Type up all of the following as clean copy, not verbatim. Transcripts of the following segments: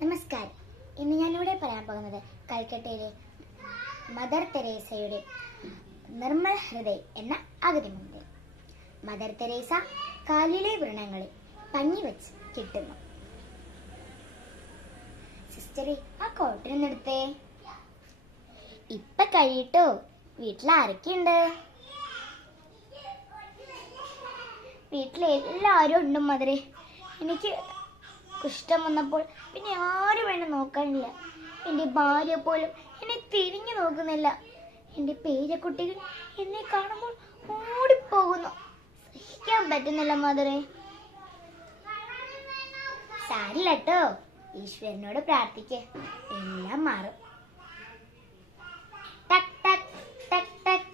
നമസ്കാരം. ഇന്ന് ഞാനിവിടെ പറയാൻ പോകുന്നത് കൽക്കട്ടയിലെ മദർ തെരേസയുടെ നിർമ്മൽ ഹൃദയ് എന്ന അഗതി മന്ദിരം. മദർ തെരേസ കാലിലെ വ്രണങ്ങളിൽ പഞ്ഞി വെച്ച് കിട്ടുന്നു. സിസ്റ്ററെ, ആ കോട്ടനെടുത്തേ. ഇപ്പൊ കഴിയിട്ടോ. വീട്ടിൽ ആരൊക്കെയുണ്ട്? വീട്ടിലെല്ലാവരും ഉണ്ട് മദറെ. എനിക്ക് കുഷ്ഠം വന്നപ്പോൾ പിന്നെ ആരും എന്നെ നോക്കാനില്ല. എൻ്റെ ഭാര്യ പോലും എന്നെ തിരിഞ്ഞു നോക്കുന്നില്ല. എൻ്റെ പേരക്കുട്ടികൾ എന്നെ കാണുമ്പോൾ ഓടിപ്പോകുന്നു. സഹിക്കാൻ പറ്റുന്നില്ല മദറെ. സാരില്ല കേട്ടോ, ഈശ്വരനോട് പ്രാർത്ഥിക്ക്, എല്ലാം മാറും. ടക് ടക് ടക് ടക്.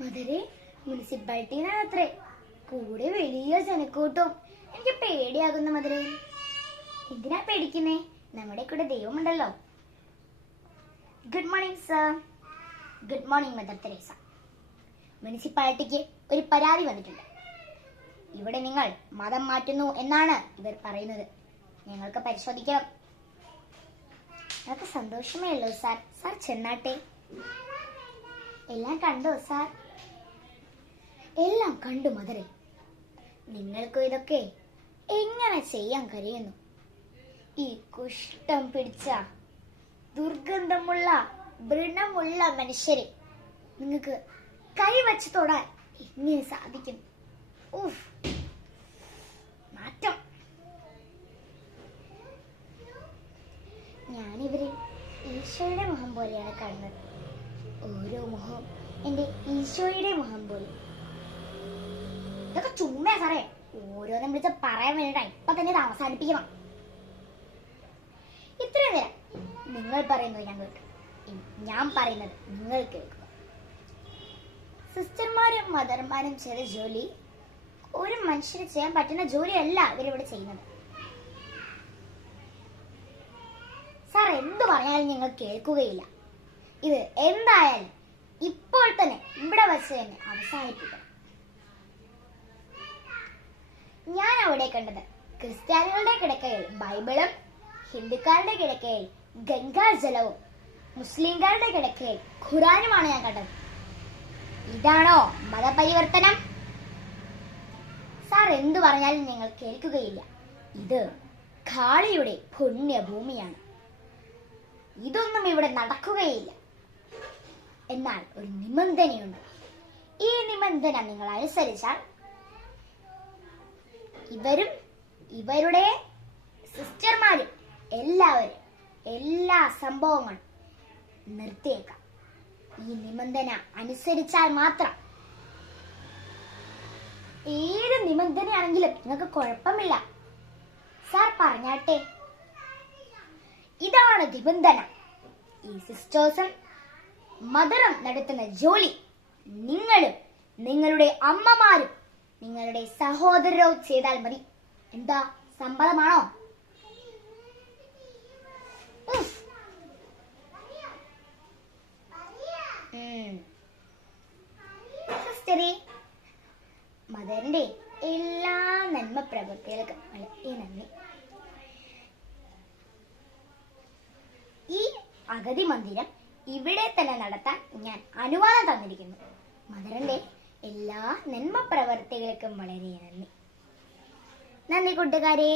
മദറെ, മുനിസിപ്പാലിറ്റിന്നത്രേ. കൂടെ വലിയ ജനക്കൂട്ടം. എനിക്ക് പേടിയാകുന്നു മദറെ. എന്തിനാ പേടിക്കുന്നേ? നമ്മുടെ കൂടെ ദൈവമുണ്ടല്ലോ. Good morning sir. Good morning Mother Teresa. മുനിസിപ്പാലിറ്റിക്ക് ഒരു പരാതി വന്നിട്ടുണ്ട്. ഇവിടെ നിങ്ങൾ മതം മാറ്റുന്നു എന്നാണ് ഇവർ പറയുന്നത്. ഞങ്ങൾക്ക് പരിശോധിക്കണം. ഞങ്ങൾക്ക് സന്തോഷമേ ഉള്ളൂ സാർ. സാർ ചെന്നാട്ടെ. എല്ലാം കണ്ടോ സാർ? എല്ലാം കണ്ടു മദറെ. നിങ്ങൾക്കും ഇതൊക്കെ എങ്ങനെ ചെയ്യാൻ കഴിയുന്നു? ഈ കുഷ്ഠം പിടിച്ച ദുർഗന്ധമുള്ള വ്രണമുള്ള മനുഷ്യരെ നിങ്ങൾക്ക് കൈവച്ച് തൊടാൻ എങ്ങനെ സാധിക്കും? മാറ്റം. ഞാനിവരെ ഈശോയുടെ മുഖം പോലെയാണ് കാണുന്നത്. ഓരോ മുഖവും എന്റെ ഈശോയുടെ മുഖം പോലെ. ഇതൊക്കെ ചുമ്മാ സാറേ. ഓരോന്നും വിളിച്ച് പറയാൻ വേണ്ടിട്ടാ ഇപ്പൊ തന്നെ ഇത് അവസാനിപ്പിക്കണം. ഇത്രയും നേരം നിങ്ങൾ പറയുന്നത് ഞാൻ കേട്ടു. ഞാൻ പറയുന്നത് നിങ്ങൾ കേൾക്കുക. സിസ്റ്റർമാരും മദർമാരും ചെയ്ത ജോലി ഒരു മനുഷ്യന് ചെയ്യാൻ പറ്റുന്ന ജോലിയല്ല ഇവരിവിടെ ചെയ്യുന്നത്. സാർ എന്തു പറഞ്ഞാലും ഞങ്ങൾ കേൾക്കുകയില്ല. ഇത് എന്തായാലും ഇപ്പോൾ തന്നെ ഇവിടെ വെച്ച് തന്നെ അവസാനിപ്പിക്കണം. ഞാൻ അവിടെ കണ്ടത് ക്രിസ്ത്യാനികളുടെ കിടക്കയിൽ ബൈബിളും, ഹിന്ദുക്കാരുടെ കിടക്കയിൽ ഗംഗാജലവും, മുസ്ലിംകാരുടെ കിടക്കയിൽ ഖുറാനുമാണ് ഞാൻ കണ്ടത്. ഇതാണോ മതപരിവർത്തനം? സാർ എന്തു പറഞ്ഞാലും ഞങ്ങൾ കേൾക്കുകയില്ല. ഇത് കാളിയുടെ പുണ്യഭൂമിയാണ്. ഇതൊന്നും ഇവിടെ നടക്കുകയില്ല. എന്നാൽ ഒരു നിബന്ധനയുണ്ട്. ഈ നിബന്ധന നിങ്ങൾ അനുസരിച്ചാൽ ഇവരും ഇവരുടെ സിസ്റ്റർമാരും എല്ലാവരും എല്ലാ സംഭവങ്ങളും നിർത്തിയേക്കാം. ഈ നിബന്ധന അനുസരിച്ചാൽ മാത്രം. ഏത് നിബന്ധനയാണെങ്കിലും നിങ്ങൾക്ക് കുഴപ്പമില്ല. സാർ പറഞ്ഞാട്ടെ. ഇതാണ് നിബന്ധന. ഈ സിസ്റ്റേഴ്സും മദറും നടത്തുന്ന ജോലി നിങ്ങളും നിങ്ങളുടെ അമ്മമാരും നിങ്ങളുടെ സഹോദരവും ചെയ്താൽ മതി. എന്താ, സമ്മതമാണോ? സിസ്റ്ററെ, മദറിന്റെ എല്ലാ നന്മ പ്രവൃത്തികൾക്കും വളരെ നന്ദി. ഈ അഗതി മന്ദിരം ഇവിടെ തന്നെ നടത്താൻ ഞാൻ അനുവാദം തന്നിരിക്കുന്നു. മദറിന്റെ എല്ലാ നന്മ പ്രവർത്തികൾക്കും വളരെ നന്ദി. നന്ദി കൂട്ടുകാരെ.